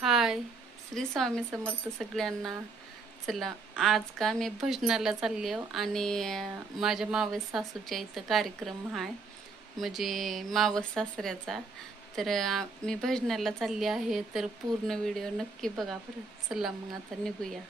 हाय, श्री स्वामी समर्थ सगळ्यांना. चला, आज का मी भजनाला चालली आहे आणि माझ्या मावस सासूच्या इथं कार्यक्रम आहे, म्हणजे मावस सासऱ्याचा. तर मी भजनाला चालली आहे, तर पूर्ण व्हिडिओ नक्की बघा बरं. चला मग आता निघूया.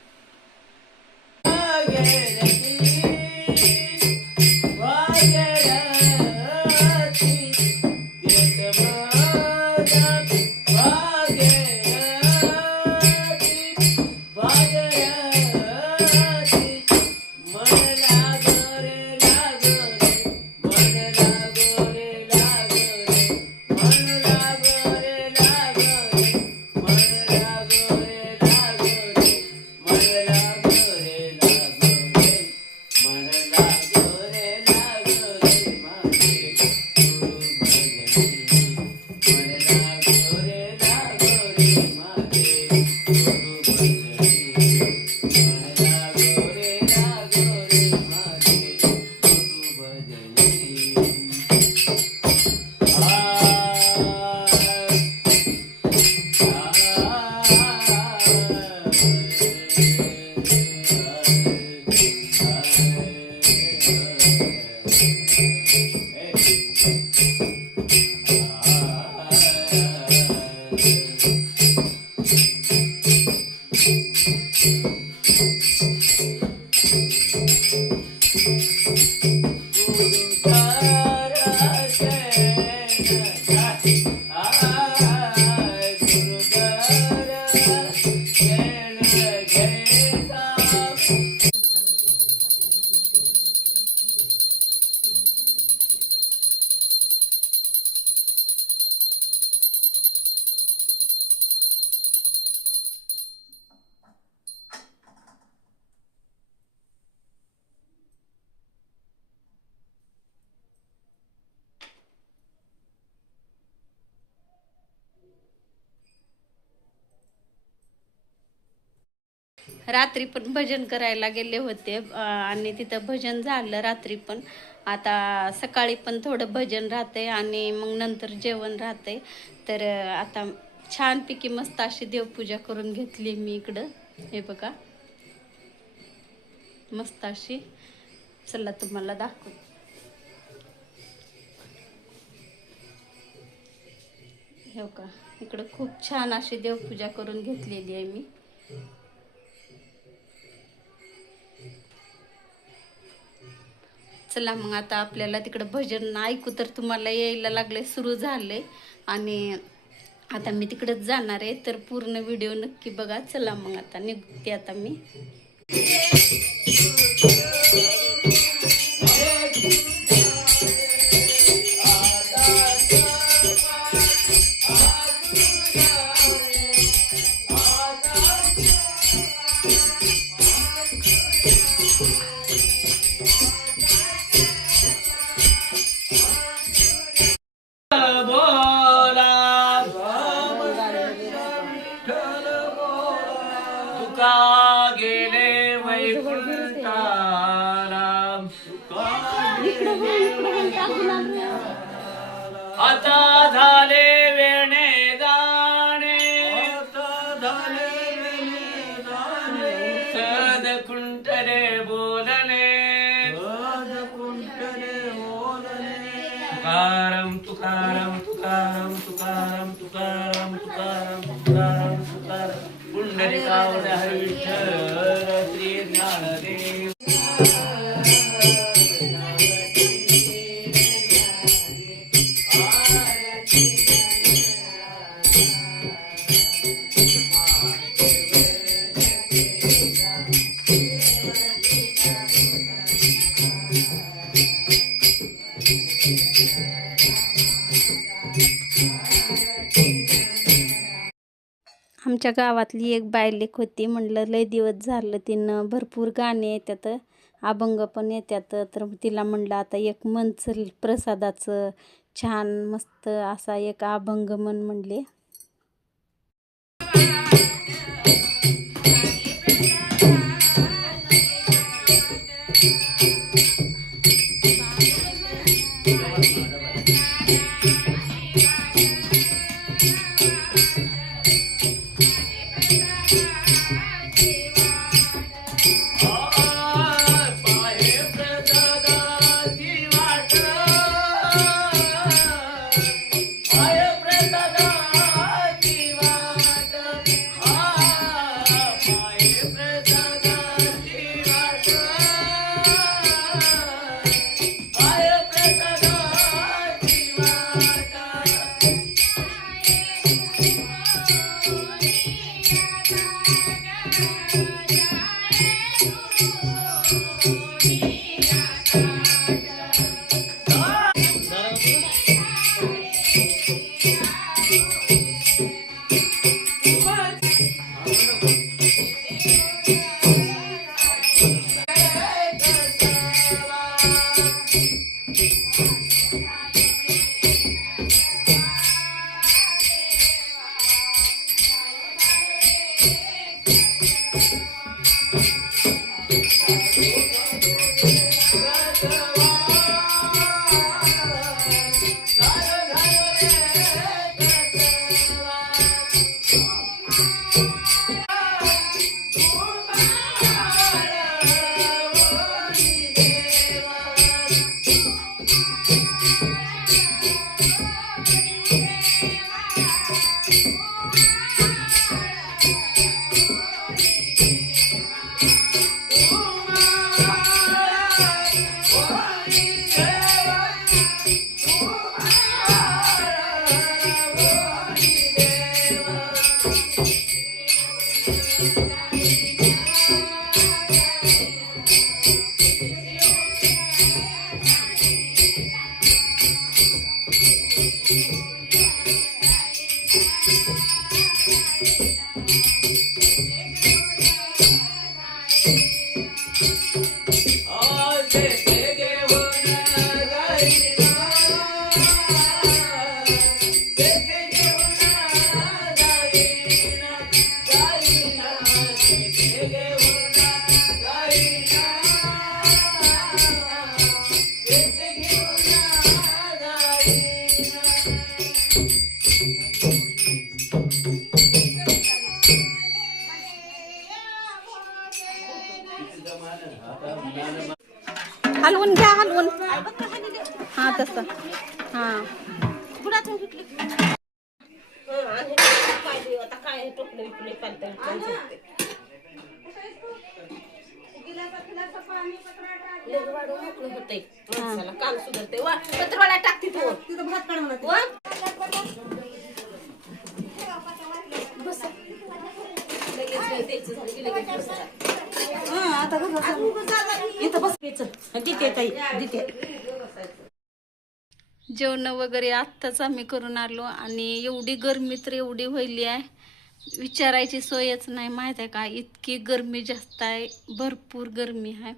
रात्री पण भजन करायला गेले होते आणि तिथं भजन झालं रात्री पण. आता सकाळी पण थोडं भजन राहते आणि मग नंतर जेवण राहते. तर आता छानपैकी मस्त अशी देवपूजा करून घेतली मी इकडं. हे बघा, मस्त अशी. चला तुम्हाला दाखव. हे का, इकडं खूप छान अशी देवपूजा करून घेतलेली आहे मी. चला मग आता आपल्याला तिकडं भजन ऐकू तर तुम्हाला यायला लागले, सुरू झाले. आणि आता मी तिकडंच जाणार आहे, तर पूर्ण व्हिडिओ नक्की बघा. चला मग आता निघते आता मी. गेले वैकुंठाला, आता झाले वेणे जाणे, सद कुंठले बोलणे, तुकाराम तुकाराम तुकाराम तुकाराम तुकाराम तुकाराम तुकाराम तुकाराम, पुंडलिकावड हरी विठ्ठल श्री ज्ञानदेव. आमच्या गावातली एक बायलेक होती. म्हणलं लय दिवस झालं, तिनं भरपूर गाणे येतात, अभंग पण येतात. तर तिला म्हणलं आता एक मंचल प्रसादाचं छान मस्त असा एक अभंग म्हणले. हलवून घ्या हलवून. हा तसं हा. काम सुधारते वा पत्रवाला टाकते तू तिथं भात काढ म्हणत वा बस लगेच द्यायचं झालं की लगेच बसायचं. आता इथं बस देते ताई देते. जेवण वगैरे आत्ताच आम्ही करून आलो आणि एवढी गरमी तर एवढी व्हायली आहे, विचारायची सोयच नाही. माहीत आहे का, इतकी गरमी जास्त आहे, भरपूर गरमी आहे.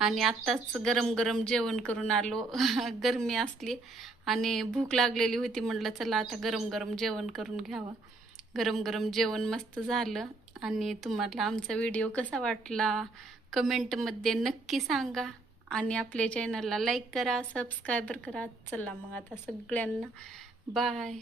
आणि आत्ताच गरम गरम जेवण करून आलो. गरमी असली आणि भूक लागलेली होती, म्हटलं चला आता गरम गरम जेवण करून घ्यावं. गरम गरम जेवण मस्त झालं. आणि तुम्हाला आमचा व्हिडिओ कसा वाटला कमेंटमध्ये नक्की सांगा. आणि आपल्या चॅनलला लाईक करा, सबस्क्राईबर करा. चला मग आता सगळ्यांना बाय.